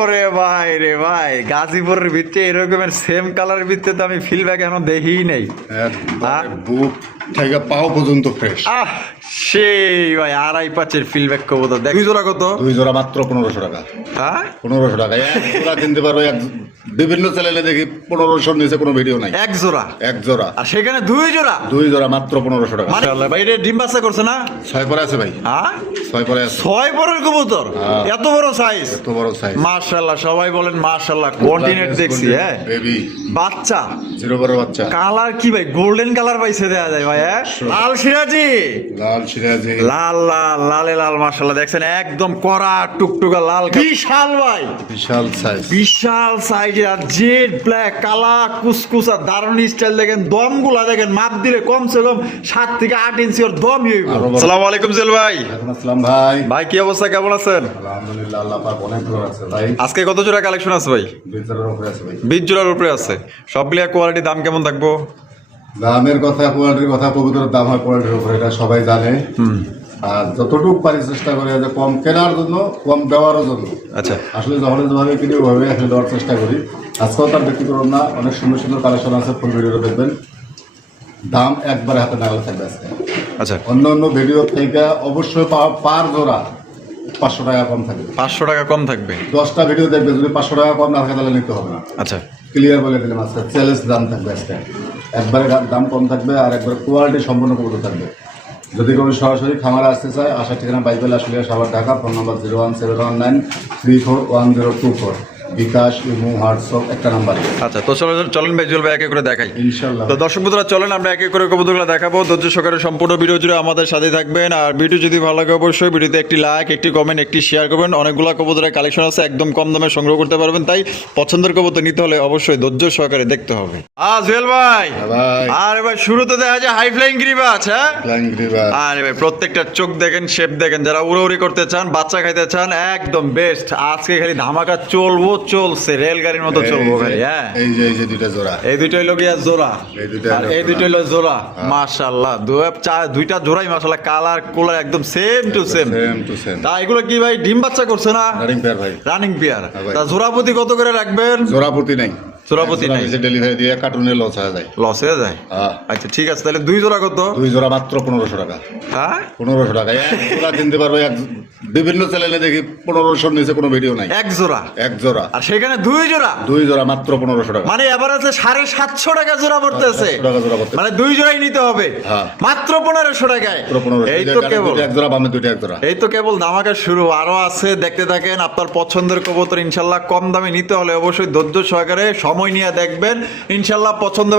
ওরে ভাই রে ভাই, গাজীপুরের ভিতরে এরকমের সেম কালারের ভিতরে তো আমি ফিলব্যাক এখনো দেখিই নাই। একবারে বুক থেকে পাও পর্যন্ত ফ্রেশ। আহ সেই ভাই, আড়াই পাঁচের ফিলব্যাক কবুতর দেখ। দুই জোড়া কত? দুই জোড়া মাত্র 1500 টাকা। হ্যাঁ 1500 টাকা এক জোড়া কিনতে পারবে। বিভিন্ন চ্যানেলে দেখি 1500 নিচে কোনো ভিডিও নাই। এক জোড়া, এক জোড়া, আর সেখানে দুই জোড়া। দুই জোড়া মাত্র 1500 টাকা। মাশাআল্লাহ ভাই, এটা ডিম বাচ্চা করছে না? 6 পরে আছে ভাই, হ্যাঁ 6 পরে আছে। 6 পরের কবুতর, হ্যাঁ। এত বড় সাইজ। এত বড় সাইজ। মাশাআল্লাহ, সবাই বলেন মাশাআল্লাহ। কন্টিনেন্ট দেখছি। হ্যাঁ বেবি বাচ্চা, জিরো বড় বাচ্চা। কালার কি ভাই, গোল্ডেন কালার পাইছে দেয়া যায় ভাই। হ্যাঁ লাল সিরাজি, লাল সিরাজি, লাল লাল লালে লাল। মাশাআল্লাহ দেখছেন, একদম কড়া টুকটুকা লাল, বিশাল ভাই, বিশাল সাইজ, বিশাল সাইজের। আর জেড ব্ল্যাক, কালা কুসকুসা, দারুণ স্টাইল। দেখেন দমগুলা দেখেন, মাপ দিলে কমসে কম 7 থেকে 8 ইঞ্চি ওর দম হইব। আসসালামু আলাইকুম জেল ভাই। আসসালাম ভাই। ভাই কি অবস্থা, কেমন আছেন? আলহামদুলিল্লাহ, আল্লাহ পাক অনেক ভালো আছে ভাই। আজকে কত জোড়া কালেকশন আছে ভাই? 20 জোড়ার উপরে আছে ভাই। 20 জোড়ার উপরে আছে। সবগুলা কোয়ালিটি, দাম কেমন থাকবো? দামের কথা, কোয়ালিটির কথা, কবুতরের দাম হয় কোয়ালিটির উপরে, এটা সবাই জানে। আর যতটুকু পারি চেষ্টা করি যে কম কেনার জন্য, কম দেওয়ারও জন্য। আচ্ছা, আসলে যখন যেভাবে কিনি ওইভাবে আসলে দেওয়ার চেষ্টা করি। আজকেও তার ব্যক্তিগত না, অনেক সুন্দর সুন্দর কালেকশন আছে, ফুল ভিডিওটা দেখবেন। দাম একবারে হাতে নাগালে থাকবে আজকে। আচ্ছা, অন্য অন্য ভিডিও থেকে অবশ্যই পার জোড়া 500 টাকা কম থাকবে। 500 টাকা কম থাকবে। 10টা ভিডিও দেখবে, যদি 500 টাকা কম না থাকে তাহলে নিতে হবে না। আচ্ছা, ক্লিয়ার বলে দিলাম, আজকে চ্যালেঞ্জ দাম থাকবে আজকে। একবারে দাম কম থাকবে আর একবারে কোয়ালিটি সম্পূর্ণ কবুতর থাকবে। যদি কোনো সরাসরি খামারে আসতে চায়, আসার ঠিকানা বাইবেল আসলে সবার ঢাকা। ফোন নম্বর 01719341024, বিকাশ, ইমো, হোয়াটসঅ্যাপ একটা নাম্বার। আচ্ছা, তো চলেন ভাই, জুয়েল ভাই একে করে দেখাই ইনশাল্লাহ। তো দর্শক বন্ধুরা, চলেন আমরা একে করে কবুতরগুলো দেখাবো। ধৈর্য সহকারে সম্পূর্ণ ভিডিও জুড়ে আমাদের সাথে থাকবেন। আর ভিডিও যদি ভালো লাগে অবশ্যই ভিডিওতে একটি লাইক, একটি কমেন্ট, একটি শেয়ার করবেন। অনেকগুলো কবুতরের কালেকশন আছে, একদম কম দামে সংগ্রহ করতে পারবেন। তাই পছন্দের কবুতর নিতে হলে অবশ্যই ধৈর্য সহকারে দেখতে হবে। জুয়েল ভাই, ভাই, আরে ভাই শুরুতে দেখা যায় হাই ফ্লাইং গ্রিবাজ। হ্যাঁ ফ্লাইং গ্রিবাজ। আরে ভাই, প্রত্যেকটা চোখ দেখেন, শেপ দেখেন। যারা উড়াউড়ি করতে চান, বাচ্চা খাইতে চান, একদম বেস্ট। আজকে খালি ধামাকা চলবো, চলছে রেলগাড়ির মতো চলবো ভাই। হ্যাঁ এই যে দুইটা জোড়া, এই দুইটা হলো গিয়া জোড়া, এই দুইটা আর এই দুইটা হলো জোড়া। মাশাআল্লাহ, দুইটা জোড়াই মাশাআল্লাহ, কালার কোলার একদম same to same. Same to same. তা এগুলো কি ভাই ডিম বাচ্চা করছে না? রানিং পেয়ার ভাই। Running pair. ভাই। তা জোড়াপতি কত করে রাখবেন? জোড়াপতি নাই, জোড়াপতি নাই, ডেলিভারি দিয়ে কার্টুনে লস হয়ে যায়। লস হয়ে যায়। হ্যাঁ। আচ্ছা ঠিক আছে, তাহলে দুই জোড়া কত? দুই জোড়া মাত্র 1500 টাকা। হ্যাঁ 1500 টাকা এক জোড়া কিনতে পারবে। বিভিন্ন চ্যানেলে দেখি 1500 নিচে কোনো ভিডিও নাই। এক জোড়া, এক জোড়া, আর সেখানে দুই জোড়া। দুই জোড়া মাত্র 1500 টাকা। মানে এবার আছে 750 টাকা জোড়া পড়তেছে। 750 টাকা জোড়া পড়তেছে। মানে দুই জোড়াই নিতে হবে। হ্যাঁ। মাত্র 1500 টাকায়। মাত্র 1500। এই তো কেবল এক জোড়া, বামে দুইটা এক জোড়া। এই তো কেবল ধামাকা শুরু, আরো আছে, দেখতে থাকেন। আপনার পছন্দের কবুতর ইনশাল্লাহ কম দামে নিতে হলে অবশ্যই ধৈর্য সহকারে সময় নিয়ে দেখবেন। ইনশাল্লাহ পছন্দ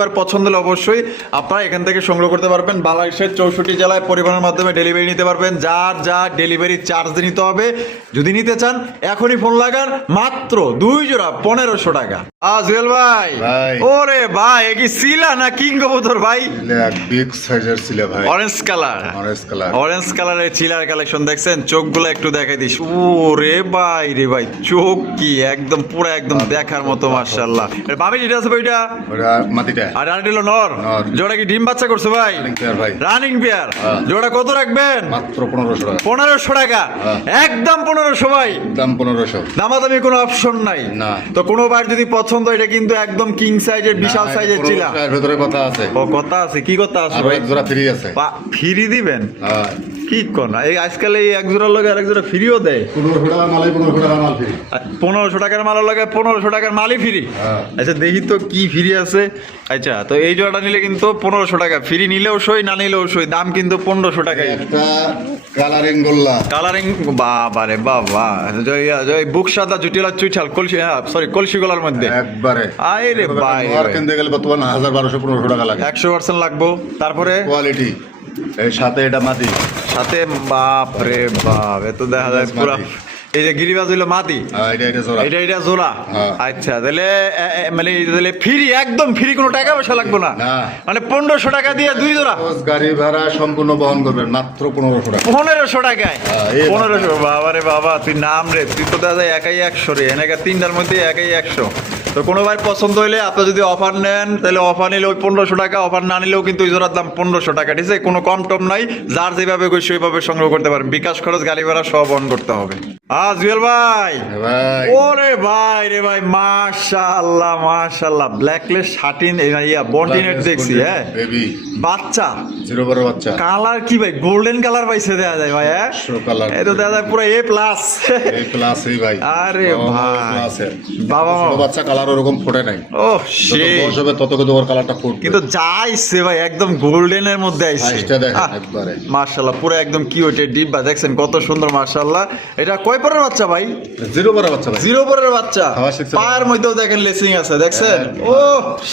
হলে অবশ্যই আপনারা এখান থেকে সংগ্রহ করতে পারবেন। বাংলাদেশের 64 জেলায় পরিবহনের মাধ্যমে ডেলিভারি নিতে পারবেন। যার যা ডেলিভারি চার্জ নিতে হবে। যদি নিতে চান এখনই ফোন লাগান, মাত্র দুই জোড়া 1500 টাকা। জুয়েল ভাই, ভাই। ওরে ভাই, এ কি সিলা না কিং কবুতর ভাই? বিগ সাইজের ছিল ভাই, orange colour. Orange colour. Orange কালারের চিলার কালেকশন দেখছেন, চোখগুলো একটু দেখাই দিস। ওরে ভাই রে ভাই, চোখ কি একদম পুরো একদম দেখার মতো। মাশাআল্লাহ। এর বামে যেটা আছে ওইটা, ওটা মাটিটা। আর আরেকটা হলো নর। নর। জোড়া কি ডিম বাচ্চা করছে ভাই? রানিং পেয়ার ভাই। Running pair. হ্যাঁ। জোড়া কত রাখবেন? মাত্র 1500 টাকা। 1500 টাকা। হ্যাঁ। একদম 1500 ভাই। দাম 1500। দামাদামি কোনো অপশন নাই। না। তো কোনো বার যদি পছন্দ, এটা কিন্তু একদম কিং সাইজের, বিশাল সাইজের চিলা। এর ভিতরে কথা আছে। ও কথা আছে, কি কথা আছে আর ভাই? এক জোড়া ফ্রি আছে। ফ্রি দিবেন? হ্যাঁ। কি কোন এই আজকাল এই এক জোড়ার লগে আরেক জোড়া ফ্রিও দেয়। 1500 টাকা মালাই, 1500 টাকা মাল ফ্রি। 1500 টাকার মাল লাগে, 1500 টাকার মালই ফ্রি। হ্যাঁ। আচ্ছা দেখি তো কি ফ্রি আছে। আচ্ছা, তো এই জোড়াটা নিলে কিন্তু 1500 টাকা ফ্রি, নিলেও সই, না নিলেও সই। দাম কিন্তু 1500 টাকাই। একটা কালারিং গোল্লা, কালারিং, বাবা রে বাবা, জয় বুক সাদা জুটিলা চুইঠাল কলসি, সরি কলসি গলার মধ্যে একবারে। আয় রে ভাই, আর কিনতে গেলে বর্তমান 1200-1500 টাকা লাগে। 100% লাগবো। তারপরে কোয়ালিটি, এর সাথে এটা মাটি, সাথে বাপ রে বাপ, এত দেখা যায় পুরা। এই যে গিরিবাজ হইলো মাটি, এটা জোড়া। এটা জোড়া। হ্যাঁ। আচ্ছা, তাহলে মানে তাহলে ফ্রি, একদম ফ্রি, কোনো টাকা পয়সা লাগবে না। না। মানে 1500 টাকা দিয়ে দুই জোড়া, গাড়ি ভাড়া সম্পূর্ণ বহন করবেন মাত্র 1500 টাকা। 1500 টাকায়। হ্যাঁ, এই 1500, বাবা রে বাবা, তুই নাম রে, তুই তো দাদা একাই 100 রে, এনেকা তিনটার মধ্যে একাই 100। তো কোনো ভাই পছন্দ হইলে আপনি যদি অফার নেন, তাহলে অফার নিলে ওই 1500 টাকা, অফার না নিলেও কিন্তু ওই জোড়ার দাম 1500 টাকা। ঠিক আছে, কোনো কম টম নাই। যার যেভাবে সেইভাবে সংগ্রহ করতে পারেন। বিকাশ খরচ, গাড়ি ভাড়া সব বহন করতে হবে। জুয়েল ভাই, ভাই, ওরে ভাই রে ভাই, মাশাআল্লাহ মাশাআল্লাহ, ব্ল্যাকলেস শাটিন বন্টিনেট দেখছি। হ্যাঁ বেবি বাচ্চা, জিরো পরের বাচ্চা, কালার কি ভাই, গোল্ডেন কালার পাইছে দেয়া যায় ভাই। হ্যাঁ শো কালার, এটা দেয়া যায় পুরো A+। এই ক্লাসই ভাই। আরে ভাই বাবা, ছোট বাচ্চা কালার ওরকম ফোটে নাই। ও যত সে বয়স হবে তত কিন্তু ওর কালারটা ফুটবে। কিন্তু যাইছে ভাই একদম গোল্ডেনের মধ্যে আইছে। সাইজটা দেখেন একবারে মাশাআল্লাহ, পুরো একদম কিউটের ডিব্বা দেখছেন কত সুন্দর মাশাআল্লাহ। এটা কয় পরের বাচ্চা ভাই? জিরো পরের বাচ্চা ভাই। জিরো পরের বাচ্চা, খাওয়া শিখছে। পায়ের মধ্যেও দেখেন লেসিং আছে দেখছেন। ও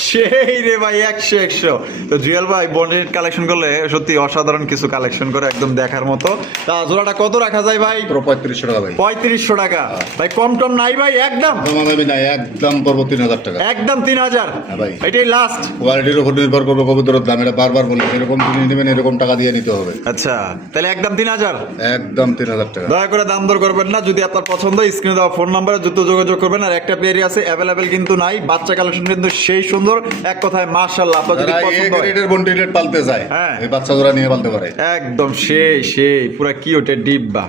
সেই রে ভাই, 100 তো জুয়েল ভাই বন্ডেড কালেকশন করলে সত্যি অসাধারণ কিছু কালেকশন করে, একদম দেখার মতো। তা জোড়াটা কত রাখা যায় ভাই? 3500 টাকা ভাই। 3500 টাকা ভাই, কম টম নাই ভাই? একদম কমাবি না, একদম পড়বো 3000 টাকা। একদম 3000 ভাই। এটাই লাস্ট। কোয়ালিটির উপর নির্ভর করবে কবুতরের দাম, এটা বারবার বলি, এরকম কিনে নেবেন এরকম টাকা দিয়ে নিতে হবে। আচ্ছা তাহলে একদম 3000, একদম 3000 টাকা। দয়া করে দাম দর করবেন না। যদি আপনার পছন্দ স্ক্রিনে দেওয়া ফোন নাম্বারে দ্রুত যোগাযোগ করবেন। আর একটা পেয়ারই আছে, অ্যাভেলেবেল কিন্তু নাই। বাচ্চা কালেকশন কিন্তু সেই সুন্দর, এক কথায় মাশাআল্লাহ। আপনার যদি যারা পছন্দ এই হয় গ্রেডের বন্টিনেট পালতে চায়, হ্যাঁ। এই বাচ্চা জোড়া নিয়ে পালতে পারে। একদম সেই পুরা কিউটের ডিব্বা।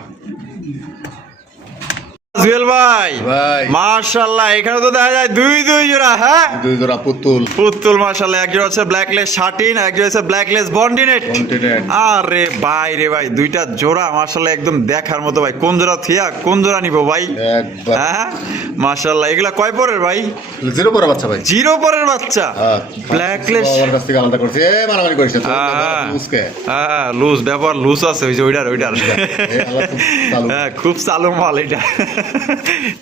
জুয়েল ভাই ভাই। মাশাআল্লাহ, এখানে তো দেখা যায় দুই জোড়া। হ্যাঁ দুই জোড়া পুতুল পুতুল মাশাআল্লাহ, এক জোড়া হচ্ছে ব্ল্যাকলেস শাটিন, এক জোড়া হচ্ছে ব্ল্যাকলেস বন্ডিনেট। বন্টিনেট। আরে ভাই রে ভাই, দুইটা জোড়া মাশাআল্লাহ একদম দেখার মতো ভাই। কোন জোড়া থিয়া কোন জোড়া নিব ভাই? একবার হ্যাঁ মাশাআল্লাহ, এগুলা কয় পরের ভাই? জিরো পরের বাচ্চা ভাই। জিরো পরের বাচ্চা, হ্যাঁ। ব্ল্যাকলেস। আমার কাছ থেকে আলাদা করছে, এ মারামারি করিস না, উসকে। হ্যাঁ লুজ ব্যবহার, লুজ আছে ওই যে ওইটার। এই আল্লাহ খুব চালু। হ্যাঁ খুব চালু মাল এটা।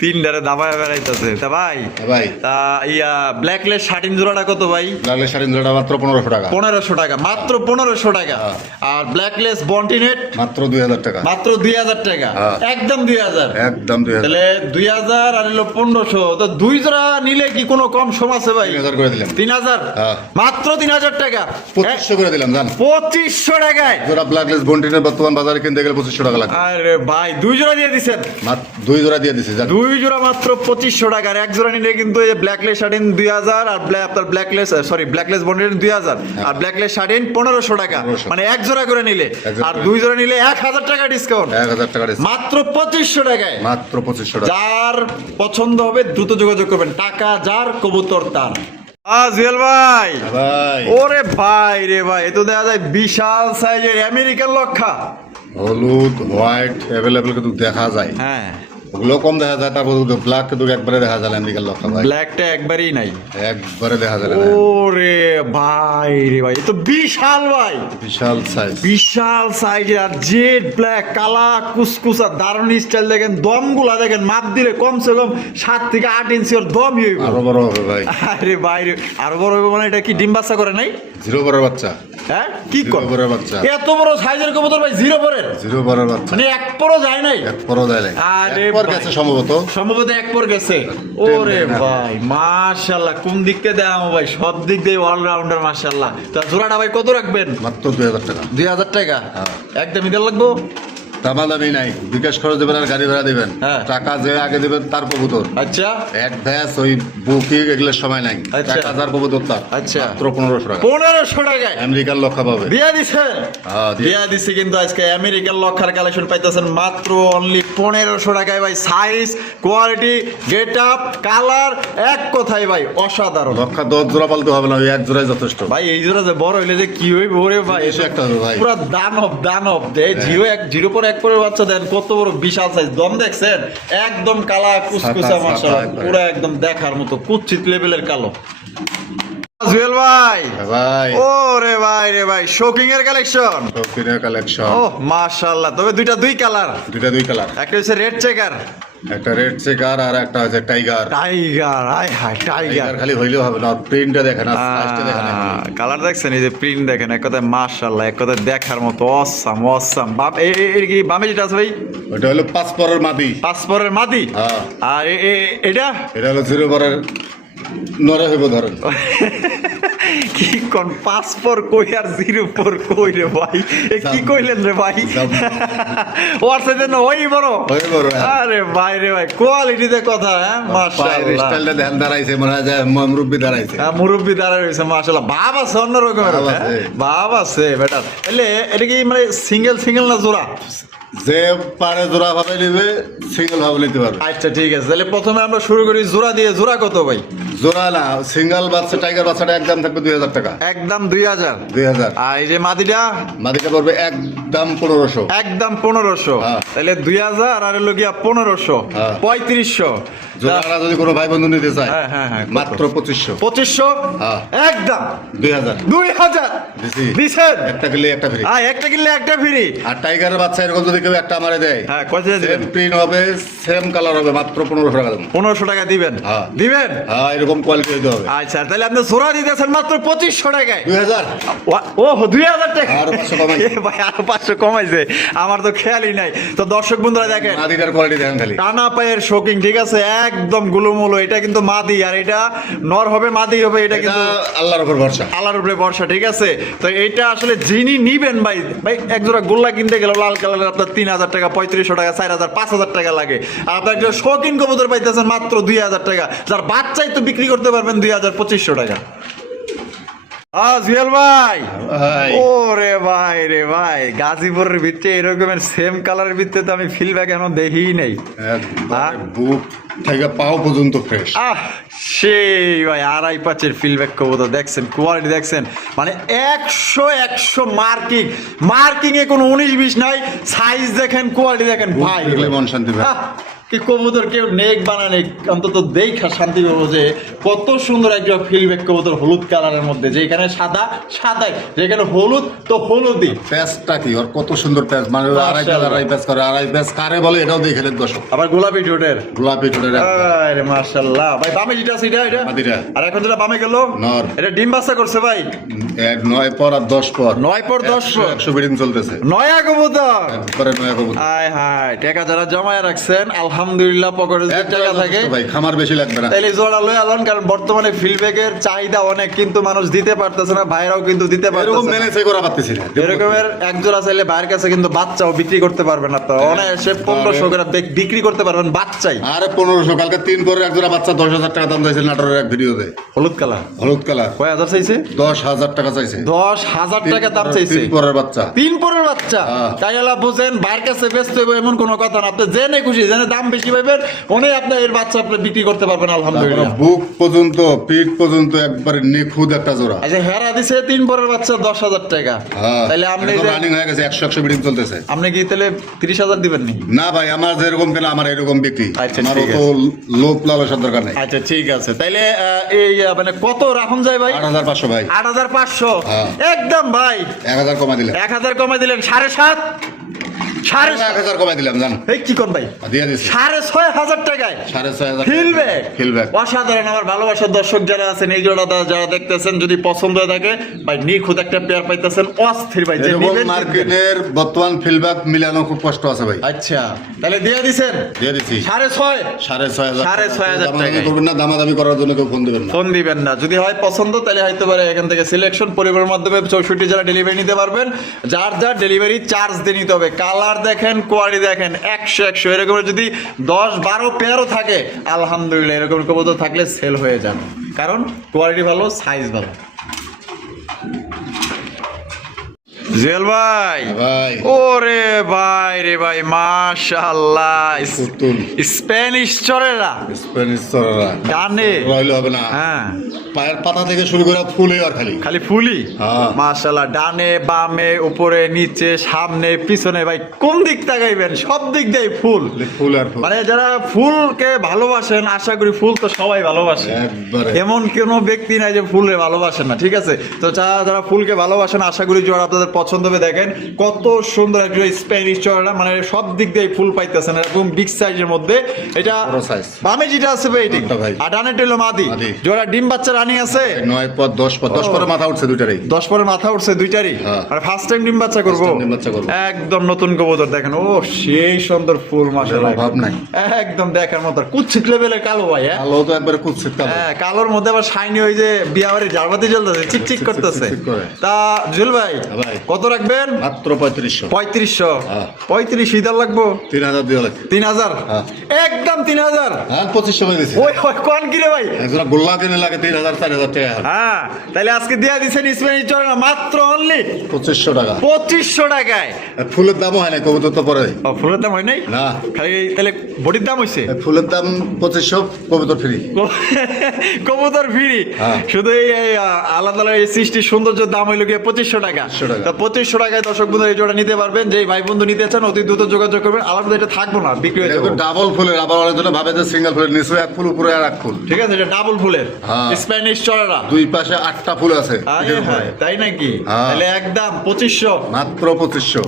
তিনটারে দাবায় বেড়াইতেছে। তা ভাই ভাই তা ব্ল্যাকলেস শাটিন জোড়াটা কত ভাই? লাগলে শাড়ি জোড়াটা মাত্র 1500 টাকা। 1500 টাকা, মাত্র 1500 টাকা। আর ব্ল্যাকলেস বন্টিনেট মাত্র 2000 টাকা। মাত্র 2000 টাকা, হ্যাঁ। একদম 2000। একদম 2000। তাহলে 2000 আর হলো 1500, তো দুই জোড়া নিলে কি কোনো কম সম আছে ভাই? 3000 করে দিলাম। 3000, হ্যাঁ। মাত্র 3000 টাকা। 2500 করে দিলাম জান। 2500 টাকায় জোড়া ব্ল্যাকলেস বন্টিনের বর্তমান বাজারে কিনতে গেলে 2500 টাকা লাগবে। আরে ভাই, দুই জোড়া দিয়ে দিছেন? দুই জোড়া দিয়ে দিছি জান। দুই জোড়া মাত্র 2500 টাকা। আর এক জোড়া নিলে কিন্তু এই ব্ল্যাকলেস শাটিন 2000 আর আপনার ব্ল্যাকলেস বন্ডিনেট 2000 আর ব্ল্যাকলেস শাটিন 1500 টাকা, 1500 মানে এক জোড়া করে নিলে। এক জোড়া আর করে। দুই জোড়া নিলে 1000 টাকা ডিসকাউন্ট, 1000 টাকা ডিসকাউন্ট। মাত্র 2500 টাকায়। মাত্র 2500 টাকা। যার পছন্দ হবে দ্রুত যোগাযোগ করবেন। টাকা যার, কবুতর তার। জুয়েল ভাই, ভাই ওরে ভাই রে ভাই, এ তো দেখা যায় বিশাল সাইজের আমেরিকান লক্ষা। হলুদ হোয়াইট অ্যাভেলেবল কিন্তু দেখা যায়। হ্যাঁ ওগুলো কম দেখা যায়, তারপর ব্ল্যাক কিন্তু একবারে দেখা যায় আমেরিকান লক্ষা ভাই। ব্ল্যাকটা একবারই নাই, একবারে দেখা যায় না। ওরে ভাই রে ভাই, এ তো বিশাল ভাই, বিশাল সাইজ। বিশাল সাইজের। আর জেড ব্ল্যাক, কালা কুসকুসা, দারুণ স্টাইল। দেখেন দমগুলা দেখেন, মাপ দিলে কমসে কম 7 থেকে 8 ইঞ্চি ওর দম হইব। আরো বড় হবে ভাই। আরে ভাই রে, আরো বড় হবে মানে এটা কি ডিম বাচ্চা করে নাই? জিরো পরের বাচ্চা। হ্যাঁ কি জিরো করে পরের বাচ্চা। এত বড় সাইজের কবুতর ভাই, জিরো পরের, জিরো পরের বাচ্চা। মানে এক পরও যায় নাই? এক পরও যায় নাই। আরে এক পর ভাই। গেছে সম্ভবত। সম্ভবত এক পর গেছে। ওরে ভাই মাশাআল্লাহ, কোন দিক থেকে দেখাবো ভাই? সব দিক দিয়ে অলরাউন্ডার মাশাআল্লাহ। তা জোড়াটা ভাই কত রাখবেন? মাত্র 2000 টাকা। 2000 টাকা, হ্যাঁ। একদমই দেওয়া লাগবো। দামাদামি নাই, বিকাশ খরচ দেবেন আর গাড়ি ভাড়া দেবেন। হ্যাঁ। টাকা যে আগে দেবেন তার কবুতর। আচ্ছা অ্যাডভান্স ওই বুকিং এগুলোর সময় নাই। আচ্ছা। 1000 কবুতর তার। আচ্ছা। মাত্র 1500 টাকা। 1500 টাকায় আমেরিকান লক্ষা পাবে। দিয়া দিছেন? হ্যাঁ, দিয়া দিছি কিন্তু আজকে আমেরিকান লক্ষার কালেকশন পাইতেছেন মাত্র অনলি 1500 টাকায় ভাই। Size, quality, get up, colour, এক কথাই ভাই অসাধারণ। লক্ষা 10 জোড়া পালতে হবে না, ওই এক জোড়াই যথেষ্ট। ভাই এই জোড়া যে বড় হইলে যে কি হইব ওরে ভাই, এসে একটা হবে ভাই। পুরো দানব দে। জিরো পর এক পরের বাচ্চা দেন, কত বড় বিশাল সাইজ। দম দেখছেন? একদম কালা কুসকুসা সাদা, মাশাআল্লাহ, একবারে। পুরো একদম দেখার মতো কুচ্ছিত লেভেলের কালো। জুয়েল ভাই, ভাই ওরে ভাই রে ভাই, শোকিং এর কালেকশন। শৌখিনের কালেকশন। ও মাশাআল্লাহ, তবে দুই কালার। দুই কালার। একটা হচ্ছে রেড চেকার, একটা রেড চেকার আর একটা হচ্ছে টাইগার। টাইগার। আয় হায় টাইগার। টাইগার খালি হইলেও হবে না, প্রিন্টটা দেখেন আর সাইজটা দেখেন। কালার দেখছেন? এই যে প্রিন্ট দেখেন, এক কথায় মাশাআল্লাহ, এক কথায় দেখার মতো অসাম। বাপ এর কি বামে যেটা আছে ভাই? ওটা হলো 5 পরের মাদি। পাসপোর্টের মাদি। হ্যাঁ। আর এটা এটা হলো 0 পরের নরে হইব ধরেন। কি কোন পাসপোর্ট কই আর 04 কই রে ভাই? এ কি কইলেন রে ভাই? ওর সাথে না ওই বড়। ওই বড়, হ্যাঁ। আরে ভাই রে ভাই, কোয়ালিটিতে কথা। হ্যাঁ মাশাআল্লাহ, স্টাইলটা দেখেন, দাঁড়াইছে মনে হয় যে মুরব্বি দাঁড়াইছে। হ্যাঁ মুরব্বি দাঁড়ায় রয়েছে মাশাআল্লাহ। ভাব আছে অন্যরকমের, ভাব আছে। ভাব আছে বেটার। এলে এটা কি মানে সিঙ্গেল না জোড়া? যে পারে জোড়া ভাবে নিবে সিঙ্গেল ভাবে নিতে পারবে। আচ্ছা ঠিক আছে, তাহলে প্রথমে আমরা শুরু করি জোড়া দিয়ে। জোড়া কত ভাই? জোড়া না, সিঙ্গেল বাচ্চা টাইগার বাচ্চাটা একদম থাকবে 2000 টাকা। একদম 2000। 2000। আর এই যে মাদিটা? মাদিটা পড়বে একদম 1500। একদম 1500। হ্যাঁ। তাহলে 2000 আর হলো গিয়া 1500, হ্যাঁ। 3500। জোড়াটা যদি কোনো ভাই বন্ধু নিতে চায় হ্যাঁ হ্যাঁ হ্যাঁ, মাত্র 2500। 2500। হ্যাঁ। একদম 2000 2000 দিছি। দিছেন? একটা কিনলে একটা ফ্রি। একটা কিনলে একটা ফ্রি। আর টাইগারের বাচ্চা এরকম যদি কেউ একটা আমারে দেয়, হ্যাঁ, কত দিবেন? সেম প্রিন্ট হবে, সেম কালার হবে, মাত্র 1500 টাকা দেবো। 1500 টাকা দিবেন? হ্যাঁ। দিবেন? হ্যাঁ, এরকম কোয়ালিটি হইতে হবে। আচ্ছা, তাহলে আপনি জোড়া দিতেছেন মাত্র 2500 টাকায়। 2000। ও 2000 টাকা। আরো 500 কমাই। এ ভাই, আরো 500 কমাইছে, আমার তো খেয়ালই নাই। তো দর্শক বন্ধুরা দেখেন, মাদিটার কোয়ালিটি দেখেন খালি। টানা পায়ের শোকিং, ঠিক আছে, একদম গুলুমুলু। এটা কিন্তু মাদি, আর এটা নর হবে, মাদি হবে। এটা এটা কিন্তু আল্লাহর উপর ভরসা। আল্লাহর উপরে ভরসা, ঠিক আছে। তো এটা আসলে যিনি নিবেন ভাই, এক জোড়া গোল্লা কিনতে গেলে লাল কালারের আপনার 3000 টাকা, 3500 টাকা, 4000, 5000 টাকা লাগে। আর আপনার একটা শৌখিন কবুতর পাইতেছেন মাত্র 2000 টাকা, যার বাচ্চাই তো বিক্রি করতে পারবেন 2500 টাকা। জুয়েল ভাই, ভাই, ও রে ভাই রে ভাই, গাজীপুরের ভিতরে এরকমের সেম কালারের ভিতরে তো আমি ফিলব্যাক এখনো দেখিই নাই। একবারে বুক থেকে পাও পর্যন্ত ফ্রেশ। সেই ভাই, 2.5 ফিলব্যাক কবুতর দেখছেন, কোয়ালিটি দেখছেন, মানে 100 মার্কিং। মার্কিং এ কোনো 19-20 নাই। সাইজ দেখেন, কোয়ালিটি দেখেন ভাই, দেখলে মন শান্তি পায়। কি কবুতর কেউ নেক বানানে অন্তত দেখা শান্তি পাবো যে কত সুন্দর একটা ফিলব্যাক কবুতর, হলুদ কালারের মধ্যে, যেখানে সাদা সাদাই, যেখানে হলুদ তো হলুদই। প্যাচটা কি ওর কত সুন্দর প্যাচ, মানে আড়াই প্যাচ করে, আড়াই প্যাচ কারে বলে এটাও দেখে নেন দর্শক। আবার গোলাপি ঠোঁটের, গোলাপি ঠোঁটের আরে মাশাআল্লাহ ভাই। বামে যেটা আছে এটা মাদিরা। আর এখন যেটা বামে গেল নর। এটা ডিম বাচ্চা করছে ভাই। 9 পর আর 10 পর, 9 পর 10 পর 100 বিডিং চলতেছে। নয়া কবুতর, একবারে নয়া কবুতর। হায় হায়, টাকা যারা জমায় রাখছেন আলহামদুলিল্লাহ, পকেটে যদি টাকা থাকে ভাই খামার বেশি লাগবে না, তাহলে জোড়া লয়ে আলান। কারণ বর্তমানে ফিলব্যাকের চাহিদা অনেক, কিন্তু মানুষ দিতে পারতেছে না, ভাইরাও কিন্তু দিতে এরকম পারতেছে না। ম্যানেজ করা পারতেছি না। এরকমের এক জোড়া চাইলে ভাইয়ের কাছে কিন্তু বাচ্চাও বিক্রি করতে পারবেন আপনারা, অনায়াসে 1500 করে বিক্রি করতে পারবেন বাচ্চাই। আরে 1500, কালকে 3 পরের এক জোড়া বাচ্চা 10,000 টাকা দাম চাইছে নাটোরের এক ভিডিওতে। হলুদ কালার, হলুদ কালার কয় হাজার চাইছে? 10,000 টাকা চাইছে। 10,000 টাকা দাম চাইছে। 3 পরের বাচ্চা, 3 পরের বাচ্চা। হ্যাঁ। তাই হলো বুঝেন, ভাইয়ের কাছে ব্যস্ত হইব এমন কোনো কথা না। আপনি জেনে খুশি, জেনে দাম বেশি পাইবেন, উনি আপনার এর বাচ্চা আপনি বিক্রি করতে পারবেন আলহামদুলিল্লাহ। বুক পর্যন্ত পিঠ পর্যন্ত একবারে নিখুঁত একটা জোড়া। আচ্ছা, হেরা দিছে 3 পরের বাচ্চা 10,000 টাকা। হ্যাঁ, তাহলে আপনি এটা তো রানিং হয়ে গেছে, 100 বিডিং চলতেছে। আপনি কি তাহলে 30,000 দিবেন নি? না ভাই, আমার যেরকম কেন আমার এরকম বিক্রি। আচ্ছা, আমার ঠিক তো লোভ লালসার দরকার নাই। আচ্ছা ঠিক আছে, তাইলে এই মানে কত রাখুন যায় ভাই? 8,500 ভাই। 8,500 হ্যাঁ। একদম ভাই। 1,000 কমা দিলাম। 1000 কমাই দিলেন, 7.5 1,000 কমাই দিলাম জান। এই কি কোন ভাই, দিয়ে দিছি 6,500 টাকায় 6,500 ফিলব্যাক। ফিলব্যাক। অসাধারণ। আমার ভালোবাসার দর্শক যারা আছেন, এই জোড়াটা যারা দেখতেছেন, যদি পছন্দ হয়ে থাকে ভাই, নিখুঁত একটা পেয়ার পাইতেছেন, অস্থির ভাই, যে এরকম নিবেন কিনবেন। মার্কেটের বর্তমান ফিলব্যাক মিলানো খুব কষ্ট আছে ভাই। আচ্ছা, তাহলে দিয়ে দিছেন দিয়ে দিছি 6.5। 6,500 6,500 দামাদামি করবেন না, দামাদামি করার জন্য কেউ ফোন দিবেন না। ফোন দিবেন না, যদি হয় পছন্দ তাহলে হয়তো পারে এখান থেকে সিলেকশন পরিবারের মাধ্যমে 64 জেলা ডেলিভারি নিতে পারবেন। যার যার ডেলিভারি চার্জ দিয়ে নিতে হবে। কালার দেখেন, কোয়ালিটি দেখেন, 100 এরকমের যদি 10-12 পেয়ারও থাকে আলহামদুলিল্লাহ, এরকম কবুতর থাকলে সেল হয়ে যাবে, কারণ কোয়ালিটি ভালো, সাইজ ভালো। জুয়েল ভাই, ভাই ওরে ভাই রে ভাই, মাশাআল্লাহ, পুতুল স্প্যানিশ চরেরা স্প্যানিশ সররা ডানে রইল হবে না। হ্যাঁ, পায়ের পাতা থেকে শুরু করে ফুলে আর খালি খালি ফুলই। হ্যাঁ। মাশাআল্লাহ, ডানে বামে উপরে নিচে সামনে পিছনে ভাই, কোন দিক তাকাইবেন সব দিক দিয়ে ফুল। ফুল আর ফুল। মানে যারা ফুলকে ভালোবাসেন, আশা করি ফুল তো সবাই ভালোবাসে, একবারে। এমন কোনো ব্যক্তি নাই যে ফুলে ভালোবাসেন না, ঠিক আছে। তো যারা ফুলকে ভালোবাসেন, আশা করি যারা আপনাদের পছন্দ হবে। দেখেন কত সুন্দর একটা স্প্যানিশ চড়া, মানে সব দিক দিয়ে ফুল পাইতেছেন, এরকম বিগ সাইজের মধ্যে। এটা বড় size। বামে যেটা আছে ভাই এটি, ভাই। আর ডানে টেলো মাদি। মাদি। জোড়া ডিম বাচ্চা রানিং আছে 9 পর 10 পর 10 পরে মাথা উঠছে দুইটারই। 10 পরে মাথা উঠছে দুইটারই। হ্যাঁ। আর ফার্স্ট টাইম ডিম বাচ্চা করবো, First time ডিম বাচ্চা করবো। একদম নতুন কবুতর দেখেন, ও সেই সুন্দর ফুল, মাশাআল্লাহ, অভাব নাই। একদম দেখার মতো কুৎসিত লেভেলের কালো ভাই। হ্যাঁ, কালো তো একবারে কুৎসিত কালো। হ্যাঁ, কালোর মধ্যে আবার শাইনি, ওই যে বিয়াবাড়ি ঝাড়বাতি জ্বলতেছে, চিকচিক করতেছে। চিকচিক করে। তা জুয়েল ভাই, ভাই কত রাখবেন? মাত্র 3500। 3500। হ্যাঁ। 35 ঈদার লাগবো 3000 দিয়ে লাগবে। 3000। হ্যাঁ। একদম 3000। হ্যাঁ 2500 করে দিছি। ওই কোন কি রে ভাই? একজোড়া গোল্লা কিনে লাগে 3000 4000 টাকা। হ্যাঁ, তাহলে আজকে দিয়া দিছেন স্প্যানিশ চড়া না মাত্র অনলি 2500 টাকা। 2500 টাকায়। ফুলের দামও হয় না, কবুতর তো পরে ও, ফুলের দাম হয় নাই? না। খালি তাহলে বডির দাম হইছে? ফুলের দাম 2500, কবুতর ফ্রি। কবুতর ফ্রি। হ্যাঁ। শুধু এই আলাদা আলাদা এই সৃষ্টির সৌন্দর্য দাম হইলো গিয়ে 2500 টাকা। 2500 টাকা। তা 2500 টাকায় দর্শক বন্ধু এই জোড়া নিতে পারবেন। যেই ভাই বন্ধু নিতে চান অতি দ্রুত যোগাযোগ করবেন। আলাদা এটা থাকবো না, বিক্রি হয়ে যাবে। ডাবল ফুলের, আবার অনেকজন ভাবে যে সিঙ্গেল ফুলের, নিচে এক ফুল উপরে আর এক ফুল। ঠিক আছে, এটা ডাবল ফুলের হ্যাঁ। স্প্যানিশ চড়া। দুই পাশে 8টা ফুল আছে। আরে হ্যাঁ, তাই নাকি? হ্যাঁ। তাহলে একদম 2500। মাত্র 2500।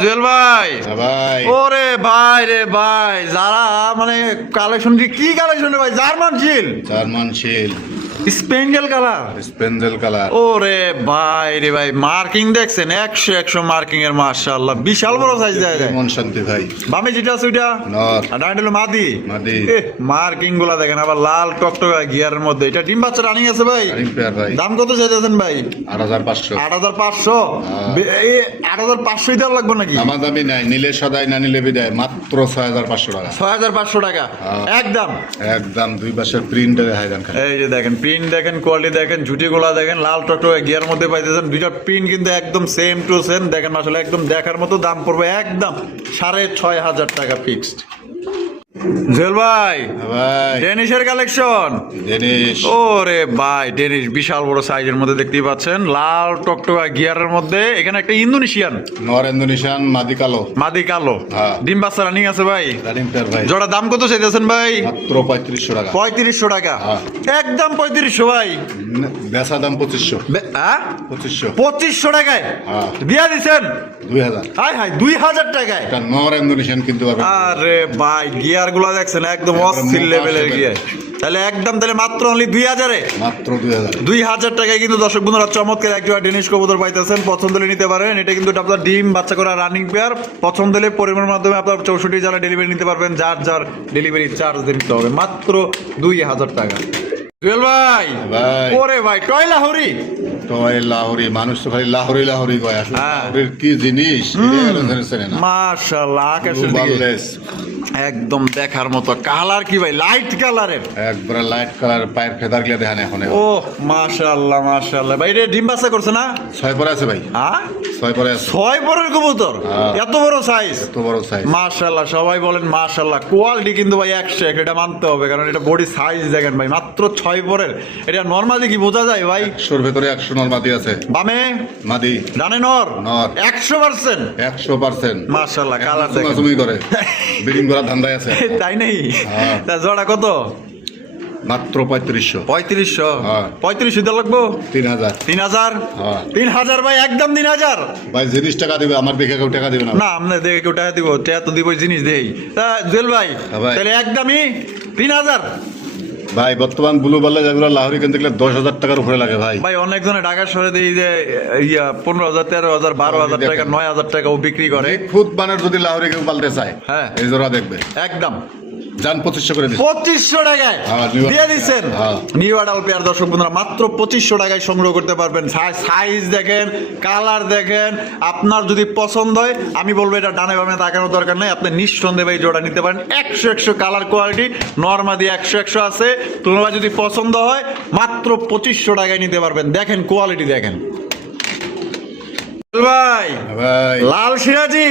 জুয়েল ভাই, ভাই ওরে ভাই রে ভাই, যারা মানে কালেকশন, কি কালেকশন ভাই? জার্মান শিল, জার্মান শিল, স্পেন্ডেল কালার, স্পেন্ডেল কালার। ওরে ভাই রে ভাই, মার্কিং দেখছেন? 100 মার্কিং এর, মাশাআল্লাহ বিশাল বড় সাইজ দেয় যায়। মন শান্তি ভাই। বামে যেটা আছে ওইটা নর, আর ডাইনে হলো মাদি। মাদি। মার্কিং গুলা দেখেন, আবার লাল টকটকা গিয়ারের মধ্যে। এটা ডিম বাচ্চা রানিং আছে ভাই। রানিং পেয়ার ভাই। দাম কত চাইতেছেন ভাই? 8500। 8500। এই 8500 দেওয়ার লাগবে নাকি? আমার দামি নাই, নিলে সদাই না নিলে বিদায়। মাত্র 6500 টাকা। 6500 টাকা একদম। একদম দুই পাশের প্রিন্টের হাইরান খালি। এই যে দেখেন, প্রিন্ট দেখেন, কোয়ালিটি দেখেন, ঝুটি গুলা দেখেন, লাল টকটকে গিয়ার মধ্যে পাইতেছেন। দুইটা প্রিন্ট কিন্তু একদম সেম টু সেম দেখেন, আসলে একদম দেখার মতো। দাম পড়বে একদম 6500 টাকা ফিক্সড। জুয়েল ভাই, ভাই ডেনিশের কালেকশন। জিনিস ওরে ভাই, ডেনিশ বিশাল বড় সাইজের মধ্যে দেখতেই পাচ্ছেন, লাল টকটকা গিয়ারের মধ্যে। এখানে একটা ইন্দোনেশিয়ান নর ইন্দোনেশিয়ান, মাদি কালো। মাদি কালো। হ্যাঁ। ডিম বাচ্চা রানিং আছে ভাই। রানিং পেয়ার ভাই। জোড়া দাম কত চাইতেছেন ভাই? মাত্র 3500 টাকা। 3500 টাকা। হ্যাঁ। একদম 3500 ভাই। বেচা দাম 2500। হ্যাঁ, 2500। 2500 টাকায় হ্যাঁ। দিয়া দিছেন। 2000। হাই হাই, 2000 টাকায়। এটা নর ইন্দোনেশিয়ান কিনতে পারবেন। আরে ভাই, গিয়ার গুলা দেখছেন একদম অস্থির লেভেলের গিয়ার। তাহলে একদম, তাহলে মাত্র অনলি 2000 এ। মাত্র 2000। 2000 টাকায় কিন্তু দর্শক বন্ধুরা চমৎকার একটা ডেনিশ কবুতর পাইতেছেন। পছন্দ হলে নিতে পারেন। এটা কিন্তু আপনার ডিম বাচ্চা করা রানিং পেয়ার। পছন্দ হলে পরিমাণের মাধ্যমে আপনার 64 জেলা ডেলিভারি নিতে পারবেন। যার যার ডেলিভারি চার্জ দিতে হবে মাত্র 2000 টাকা। জুয়েল ভাই, ভাই ওরে ভাই, টয় লাহোরি। টয় লাহোরি, মানুষ তো খালি লাহোরি লাহোরি কয়। আসলে হ্যাঁ। লাহোরির কি জিনিস এটা গেল জানেন না। মাশাআল্লাহ, আকাশের দিকে বাংলাদেশ একদম দেখার মতো। কালার কি ভাই? লাইট কালারের, একবারে লাইট কালার। পায়ের ফেদার গুলা দেখেন এখন। ও মাশাআল্লাহ মাশাআল্লাহ ভাই। এটা ডিম বাচ্চা করছে না? 6 পরে আছে ভাই। হ্যাঁ, 6 পরে আছে। 6 পরের কবুতর, হ্যাঁ। এত বড় সাইজ। এত বড় সাইজ। মাশাআল্লাহ, সবাই বলেন মাশাআল্লাহ। কোয়ালিটি কিন্তু ভাই 101, এটা মানতে হবে। কারণ এটা বডি সাইজ দেখেন ভাই, মাত্র 6 পরের। এটা নরমালি কি বোঝা যায় ভাই? 100-র ভেতরে 100 নর মাদি আছে। বামে মাদি, ডানে নর নর। 100%। 100%। মাশাআল্লাহ, কালার দেখেন। তুমি করে বিডিং করা ধান্দায় আছে। তাই নেই? হ্যাঁ। তা জোড়া কত? মাত্র 3500। 3500। হ্যাঁ। 3500 দিতে লাগবো। 3000। 3000। হ্যাঁ। 3000 ভাই, একদম 3000। ভাই জিনিস টাকা দিবে, আমার দেখে কেউ টাকা দিবে না। না, আমরা দেখে কেউ টাকা দিব? টাকা তো দিব, জিনিস দেই। তা জুয়েল ভাই, হ্যাঁ ভাই। তাহলে একদমই 3000। ভাই বর্তমান ব্লু বললে যেগুলো লাহোরি কিনতে গেলে 10,000 টাকার উপরে লাগে ভাই। ভাই অনেকজনে ঢাকা শহরে দেই যে 15,000, 13,000, 12,000 টাকা, 9,000 টাকা ও বিক্রি করে। ফুট বানের যদি লাহোরি কেউ পাল্টে চায়, হ্যাঁ। এই জোড়া দেখবে। একদম যান 2500 করে দিচ্ছে। 2500 টাকায় হ্যাঁ, নিউ দিয়ে দিচ্ছেন। হ্যাঁ। নিউ আডাল পেয়ার দর্শক বন্ধুরা মাত্র 2500 টাকায় সংগ্রহ করতে পারবেন। সাইজ দেখেন, কালার দেখেন, আপনার যদি পছন্দ হয়, আমি বলবো এটা ডানে বামে তাকানোর দরকার নাই, আপনি নিঃসন্দেহে ভাই জোড়া নিতে পারেন। 100 কালার কোয়ালিটি, নরমাদি 100 আছে। তোমরা যদি পছন্দ হয় মাত্র 2500 টাকায় নিতে পারবেন। দেখেন কোয়ালিটি দেখেন ভাই। ভাই লাল সিরাজি,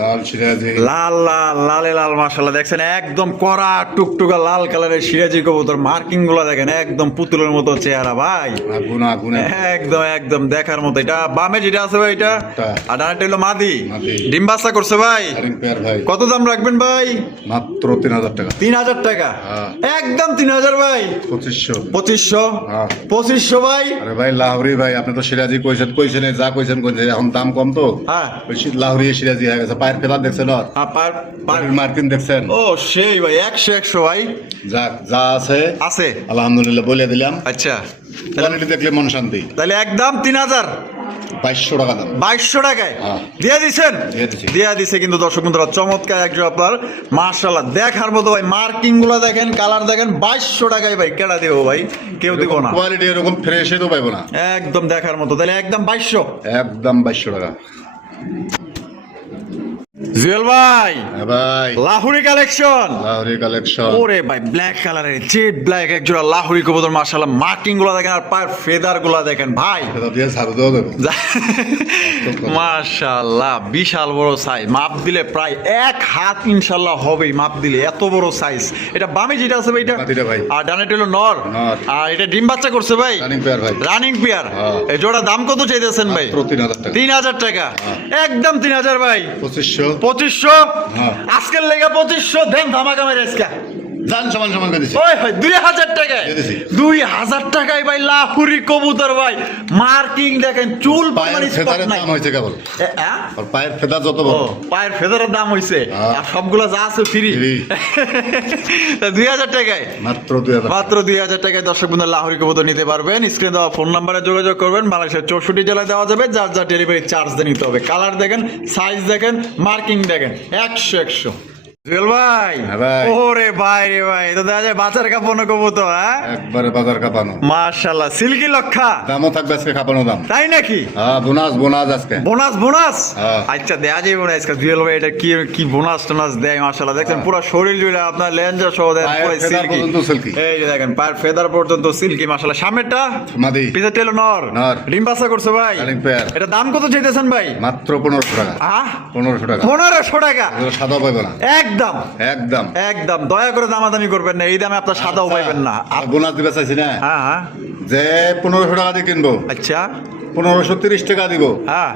লাল সিরাজি, লাল লাল লালে লাল, মাশাআল্লাহ দেখছেন একদম কড়া টুকটুকা লাল কালারের সিরাজি কবুতর। মার্কিং গুলো দেখেন একদম পুতুলের মতো চেহারা ভাই। আগুন আগুন। একদম একদম দেখার মতো। এটা বামে যেটা আছে ভাই এটা, আর ডানাটা হলো মাদি। মাদি। ডিম বাচ্চা করছে ভাই। রানিং পেয়ার ভাই। কত দাম রাখবেন ভাই? মাত্র 3000 টাকা। 3000 টাকা। হ্যাঁ। একদম 3000 ভাই। 2500। 2500। হ্যাঁ। 2500 ভাই। আরে ভাই লাহোরি ভাই, আপনি তো সিরাজি কইছেন যা কইছেন এখন দাম কম তো। হ্যাঁ। ওই লাহোরি সিরাজি হয়ে গেছে। পায়ের ফেদার দেখছেন আর পায়ের মার্কিন দেখছেন। ও সেই ভাই, 100 ভাই। যাক, যা আছে আছে আলহামদুলিল্লাহ বলে দিলাম। আচ্ছা, কোয়ালিটি দেখলে মন শান্তি। তাহলে একদম 3000। 2200 টাকা দাম। 2200 টাকায় হ্যাঁ। দিয়ে দিছেন? দিয়ে দিছি। দিয়ে দিছে কিন্তু দর্শক বন্ধুরা, চমৎকার একজন আপনার মাশাআল্লাহ দেখার মতো ভাই, মার্কিং গুলো দেখেন, কালার দেখেন। 2200 টাকায় ভাই কেডা দেবো ভাই, কেউ দিব না। কোয়ালিটি এরকম ফ্রেশ তো পাইবো না, একদম দেখার মতো। তাহলে একদম 2200। একদম 2200 টাকা। জুয়েল ভাই, হ্যাঁ ভাই, লাহুরি কালেকশন। লাহোরি কালেকশন। ওরে ভাই, ব্ল্যাক কালারের জেড ব্ল্যাক এক জোড়া লাহুরি কবুতর মাশাআল্লাহ, মার্কিং গুলো দেখেন আর পায়ের ফেদার গুলো দেখেন ভাই, এটা দিয়ে ছাড়ু দেওয়া যাবে। মাশাআল্লাহ বিশাল বড় সাইজ, মাপ দিলে প্রায় 1 হাত ইনশাআল্লাহ হবেই, মাপ দিলে এত বড় সাইজ। এটা বামে যেটা আছে ভাই, এটা বাতিটা ভাই। আর ডানেটা হলো নর। নর। আর এটা ডিম বাচ্চা করছে ভাই, রানিং পেয়ার ভাই। Running pair. হ্যাঁ। এই জোড়া দাম কত চাইতেছেন ভাই? মাত্র 3000 টাকা। 3000 টাকা, হ্যাঁ। একদম 3000 ভাই। 2500। 2500 হ্যাঁ। আজকের লেগে 2500 দেন, ধামাকা মেরে আজকে। জান সমান সমান করে দিছি। ওই ভাই 2000 টাকায়, দিয়ে দিছি। 2000 টাকায় ভাই লাহুরি কবুতর ভাই, মার্কিং দেখেন, চুল পায়ের পরিমাণ স্পট ফেদারের নাই। দাম হয়েছে কেবল। হ্যাঁ? আর পায়ের ফেদার যত ও, বড়। পায়ের ফেদারের দাম হইছে, হ্যাঁ। আর সবগুলো যা আছে ফ্রি। Free। 2000 টাকায়, মাত্র 2000 টাকা। মাত্র 2000 টাকায় দর্শক বন্ধু লাহুরি কবুতর নিতে পারবেন। স্ক্রিনে দেওয়া ফোন নাম্বারে যোগাযোগ করবেন, বাংলাদেশের 64 জেলায় দেওয়া যাবে, যার যা ডেলিভারি চার্জ দিয়ে নিতে হবে। কালার দেখেন, সাইজ দেখেন, মার্কিং দেখেন, 100 জুয়েল ভাই। হ্যাঁ ভাই। ওরে ভাই রে ভাই, এটা দেখা যায় বাজার কাপানো কবুতর। হ্যাঁ, একবারে বাজার কাঁপানো। মাশাআল্লাহ সিল্কি লক্ষা, দামও থাকবে আজকে কাঁপানো দাম। তাই নাকি? হ্যাঁ, বোনাস বোনাস আজকে। Bonus bonus. হ্যাঁ। আচ্ছা দেয়া যাবে না আজকে জুয়েল ভাই, এটা কি কি বোনাস টোনাস দেয়? মাশাআল্লাহ দেখছেন পুরো শরীর জুড়ে আপনার লেঞ্জা সহ দেন, পায়ের পুরো ফেদার সিল্কি। পর্যন্ত সিল্কি। এই যে দেখেন পায়ের ফেদার পর্যন্ত সিল্কি মাশাআল্লাহ। সামনেরটা মাদি। পিছের টেল নর। নর। ডিম বাচ্চা করছে ভাই। Running pair. এটা দাম কত চাইতেছেন ভাই? মাত্র 1500 টাকা। 1500 টাকা। 1500 টাকা, এগুলো সাদাও পাইবো না। একদম একদম। একদম। দয়া করে দামাদামি করবেন না, এই দামে আপনার সাদাও পাইবেন না। আর বোনাস দিবে চাইছি না, হ্যাঁ হ্যাঁ, যে 1500 টাকা দিয়ে কিনবো, আচ্ছা 1530 টাকা দিব, হ্যাঁ।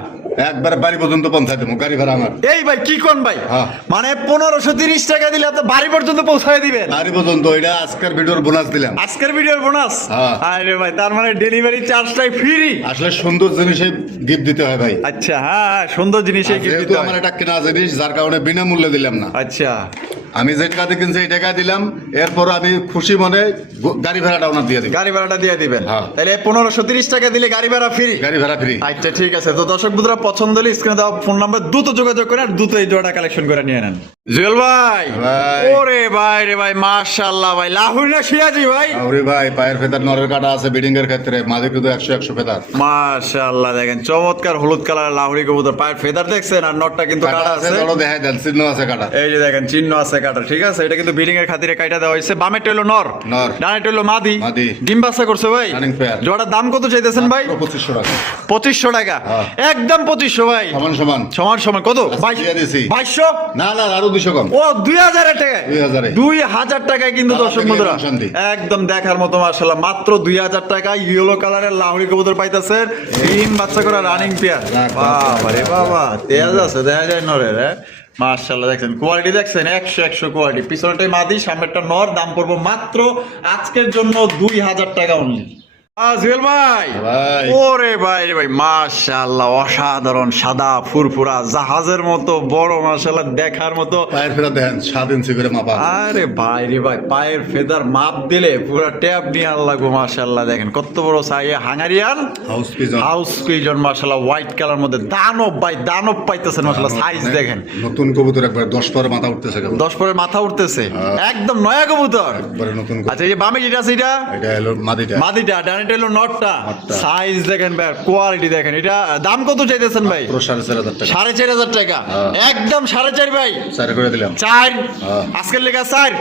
একবারে বাড়ি পর্যন্ত পৌঁছাই দেবো, গাড়ি ভাড়া আমার। এই ভাই কি কোন ভাই, হ্যাঁ। মানে 1530 টাকা দিলে আপনি বাড়ি পর্যন্ত পৌঁছায় দিবেন? গাড়ি পর্যন্ত। এটা আজকের ভিডিওর বোনাস দিলাম। আজকের ভিডিওর বোনাস? হ্যাঁ। আরে ভাই তার মানে ডেলিভারি চার্জটাই ফ্রি। আসলে সুন্দর জিনিসে গিফট দিতে হয় ভাই। আচ্ছা হ্যাঁ হ্যাঁ, সুন্দর জিনিসে আর কি যেহেতু দিতে আমার হয়। এটা কেনা জিনিস, যার কারণে বিনামূল্যে দিলাম না। আচ্ছা আমি যে টাকা দিয়ে কিনছি এই টাকা দিলাম, এরপর আমি খুশি মনে গাড়ি ভাড়াটা ওনার দিয়ে দিব। গাড়ি ভাড়াটা দিয়ে দিবেন? হ্যাঁ। তাহলে 1530 টাকা দিলে গাড়ি ভাড়া ফ্রি। গাড়ি ভাড়া ফ্রি। আচ্ছা ঠিক আছে, তো দর্শক বন্ধুরা পছন্দ হলে স্ক্রিনে দেওয়া ফোন নাম্বার দ্রুত যোগাযোগ করে আর দ্রুত এই জোড়াটা কালেকশন করে নিয়ে নেন। জুয়েল ভাই, ভাই। ওরে ভাই রে ভাই, মাশাআল্লাহ ভাই, লাহুরি না সিরাজি ভাই? আরে ভাই, পায়ের ফেদার নরের কাটা আছে বিডিং এর ক্ষেত্রে, মাঝে কিন্তু 100 ফেদার। মাশাআল্লাহ দেখেন চমৎকার হলুদ কালার লাহুরি কবুতর, পায়ের ফেদার দেখছেন, আর নটটা কিন্তু কাটা কাটা আছে, আছে। ধরো দেখাই দেন, চিহ্ন আছে কাটা। এই যে দেখেন চিহ্ন আছে কাটা, ঠিক আছে। এটা কিন্তু বিডিং এর খাতিরে কাটা দেওয়া হয়েছে। বামে টেলো নর, নর। ডানে টেলো মাদি। মাদি। ডিম বাচ্চা করছে ভাই। Running pair. জোড়ার দাম কত চাইতেছেন ভাই? 2500 টাকা। 2500 টাকা, হ্যাঁ। একদম 2500 ভাই। সমান সমান। সমান সমান কত? দিয়ে দিছি। 2200? না না, আরো 200 কম। ও 2000 টাকায়, 2000 এ। 2000 টাকায় কিন্তু কালার দর্শক দেখলে বন্ধুরা মন শান্তি। একদম দেখার মতো মাশাআল্লাহ, মাত্র 2000 টাকায় ইয়েলো কালারের লাহুরি কবুতর পাইতাছেন, তিন বাচ্চা করে রানিং পেয়ার। বাবা রে বাবা, তেজ আছে দেখা যায় নরের। মাশাআল্লাহ দেখছেন কোয়ালিটি, দেখছেন 100 কোয়ালিটি। পিছনটাই মাদি, সামনেরটা নর। দাম পড়বো মাত্র আজকের জন্য 2000 টাকা অনলি। জুয়েল ভাই, ভাই। ওরে ভাই রে ভাই, মাশাআল্লাহ অসাধারণ, সাদা ফুরফুরা জাহাজের মতো বড়, মাশাআল্লাহ দেখার মতো। পায়ের ফেদার দেখেন 7 ইঞ্চি করে মাপা। আরে ভাই রে ভাই, পায়ের ফেদার মাপ দিলে পুরো ট্যাপ নিয়ে লাগবো। মাশাআল্লাহ দেখেন কত বড় size, Hungarian house pigeon. House pigeon মাশাআল্লাহ, হোয়াইট কালার মধ্যে দানব ভাই, দানব পাইতেছেন মাশাআল্লাহ। সাইজ দেখেন, নতুন কবুতর, একবার 10 পরে মাথা উঠতেছে কেবল। 10 পরে মাথা উঠতেছে, একদম নয়া কবুতর। একবারে নতুন কবুতর। আচ্ছা এই যে বামে যেটা আছে এটা এটা হলো মাদিটা। মাদিটা, ডানেটা হলো নটটা। নটটা। সাইজ দেখেন ভাই, কোয়ালিটি দেখেন। এটা দাম কত চাইতেছেন ভাই? পুরো 4500 টাকা। 4500 টাকা, হ্যাঁ। একদম 4.5 ভাই। 4 করে দিলাম। 4 হ্যাঁ। আজকের লেখা 4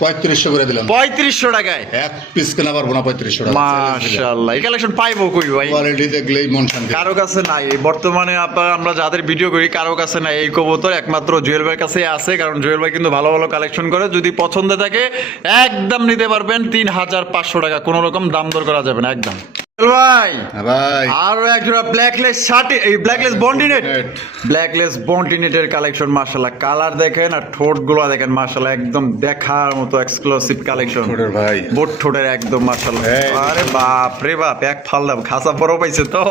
3500 করে দিলাম। 3500 টাকায় এক পিস কেনা পারবো না 3500 টাকা। মাশাআল্লাহ। এই কালেকশন পাইবো কই ভাই? কোয়ালিটি দেখলেই মন শান্তি। কারো কাছে নাই এই বর্তমানে আমরা যাদের ভিডিও করি, কারো কাছে নাই এই কবুতর, একমাত্র জুয়েল ভাইয়ের কাছে আছে। কারণ জুয়েল ভাই কিন্তু ভালো ভালো কালেকশন করে। যদি পছন্দ থাকে একদম নিতে পারবেন 3500 টাকা, কোনো রকম দাম দর করা যাবে না একদম। ভাই হ্যাঁ ভাই, আরো একজোড়া ব্ল্যাকলেস শার্ট, এই ব্ল্যাকলেস বন্ডিনেট, Bondinet। ব্ল্যাকলেস বন্ডিনেটের কালেকশন মাশাআল্লাহ। কালার দেখেন আর ঠোঁট গুলো দেখেন মাশাআল্লাহ, একদম দেখার মতো এক্সক্লুসিভ কালেকশন। ছোটর ভাই। বোট ঠোঁটের একদম মাশাআল্লাহ। এই। আরে বাপ রে বাপ, এক ফালদা খাসা বড় পাইছে তো,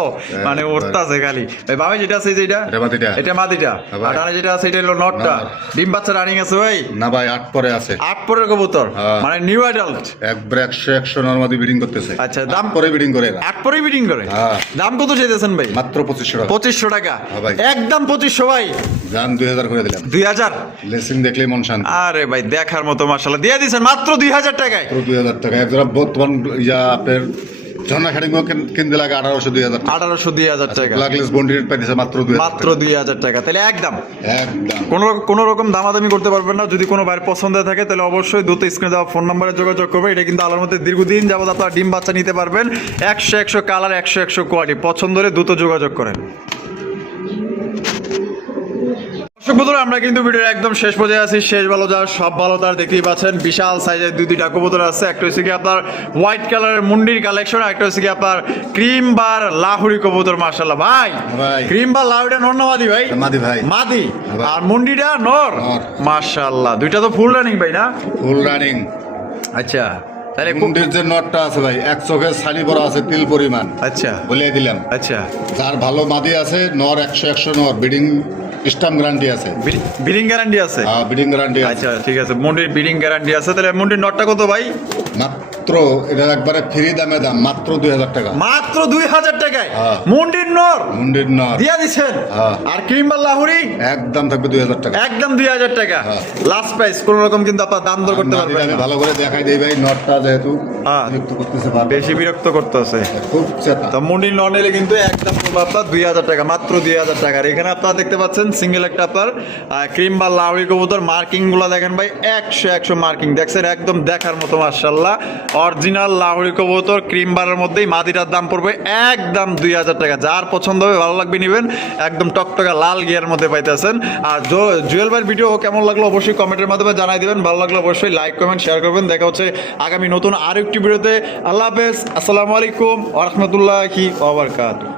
মানে উঠতাছে খালি। এই বামে যেটা আছে যেটা, এটা মাদিটা। এটা মাদিটা। হ্যাঁ ভাই। আর ডানে যেটা আছে এটা হলো নটটা। নর। ডিম বাচ্চা রানিং আছে ভাই? না ভাই, 8 পরে আছে। 8 পরের কবুতর, হ্যাঁ। মানে নিউ অ্যাডাল্ট। একবার 100 নরমাদি বিডিং করতেছে। আচ্ছা, দাম? পরে বিডিং করে এরা। 8 পরেই ব্রিডিং করে। হ্যাঁ। দাম কত চাইতেছেন ভাই? মাত্র 2500 টাকা। 2500 টাকা। হ্যাঁ ভাই। একদম 2500 ভাই। জান 2000 করে দিলাম। 2000। লেসিং দেখলেই মন শান্তি। আরে ভাই দেখার মতো মাশাআল্লাহ দিয়ে দিয়েছেন মাত্র 2000 টাকায়। মাত্র 2000 টাকা। একজোড়া বর্তমান আপনার ঝর্ণা খাড়িঙ্গ কিনতে লাগে 1800 2000 টাকা। 1800 2000 টাকা। ব্ল্যাকলেস বন্ডির পাইছে মাত্র 2000 মাত্র 2000 টাকা। তাহলে একদম একদম কোনো রকম দামাদামি করতে পারবেন না। যদি কোনো ভাইয়ের পছন্দ থাকে তাহলে অবশ্যই দ্রুত স্ক্রিনে দেওয়া ফোন নম্বরে যোগাযোগ করবে। এটা কিন্তু আলোর মধ্যে দীর্ঘদিন যাবত আপনারা ডিম বাচ্চা নিতে পারবেন। 100 কালার, 100 কোয়ালিটি। পছন্দ হলে দ্রুত যোগাযোগ করেন। দর্শক বন্ধুরা, আমরা কিন্তু ভিডিওর একদম শেষ পর্যায়ে আছি। শেষ ভালো যার সব ভালো তার দেখতেই পাচ্ছেন। বিশাল সাইজের দুইটা কবুতর আছে। একটা হচ্ছে কি আপনার হোয়াইট কালারের মুন্ডির কালেকশন, একটা হচ্ছে কি আপনার ক্রিম বার লাহুরি কবুতর। মাশাআল্লাহ ভাই, ভাই। ক্রিম বার লাহুরিটা নর না মাদি ভাই? মাদি ভাই। মাদি। ভাই। আর মুন্ডিটা নর। নর। মাশাআল্লাহ, দুইটা তো ফুল রানিং ভাই না? Full running. আচ্ছা তাহলে মুন্ডির যে নটটা আছে ভাই, এক চোখে ছানি পড়া আছে তিল পরিমাণ। আচ্ছা বলে দিলাম। আচ্ছা, যার ভালো মাদি আছে নর 100 নর বিডিং স্টাম্প গ্যারান্টি আছে। বিডিং গ্যারান্টি আছে? হ্যাঁ, বিডিং গ্যারান্টি আছে। আচ্ছা ঠিক আছে, মুন্ডির বিডিং গ্যারান্টি আছে। তাহলে মুন্ডির নটটা কত ভাই? মাত্র এটা একবারে ফ্রি দামে দাম, মাত্র 2000 টাকা। মাত্র 2000 টাকায় হ্যাঁ। মুন্ডির নর মুন্ডির নর দিয়া দিচ্ছেন। হ্যাঁ। আর ক্রিম বা লাহুরি একদম থাকবে 2000 টাকা। একদম 2000 টাকা হ্যাঁ। Last price. কোন রকম কিন্তু আপনার দাম দর করতে মাদি পারবেন আমি না। ভালো করে দেখাই দেই ভাই, নটটা যেহেতু হ্যাঁ। বিরক্ত করতেছে বারবার। বেশি বিরক্ত করতেছে। খুব চেতা। তো মুন্ডির নর নিলে কিন্তু একদম পড়বে আপনার 2000 টাকা, মাত্র 2000 টাকা। আর এখানে আপনারা দেখতে পাচ্ছেন সিঙ্গেল একটা আপনার ক্রিম বা লাউরি কবুতর। মার্কিং গুলো দেখেন ভাই, 100 মার্কিং দেখছেন, একদম দেখার মতো মাশাআল্লাহ। অরিজিনাল লাউরি কবুতর ক্রিম বারের মধ্যেই। মাদিটার দাম পড়বে একদম 2000 টাকা। যার পছন্দ হবে ভালো লাগবে নিবেন। একদম টকটকা লাল গিয়ার মধ্যে পাইতেছেন। আর জুয়েল ভাইয়ের ভিডিও কেমন লাগলো অবশ্যই কমেন্টের মাধ্যমে জানাই দিবেন। ভালো লাগলে অবশ্যই লাইক কমেন্ট শেয়ার করবেন। দেখা হচ্ছে আগামী নতুন আরো একটি ভিডিওতে। আল্লাহ হাফেজ, আসসালামু আলাইকুম ওয়া রাহমাতুল্লাহি ওয়া বারাকাতুহু।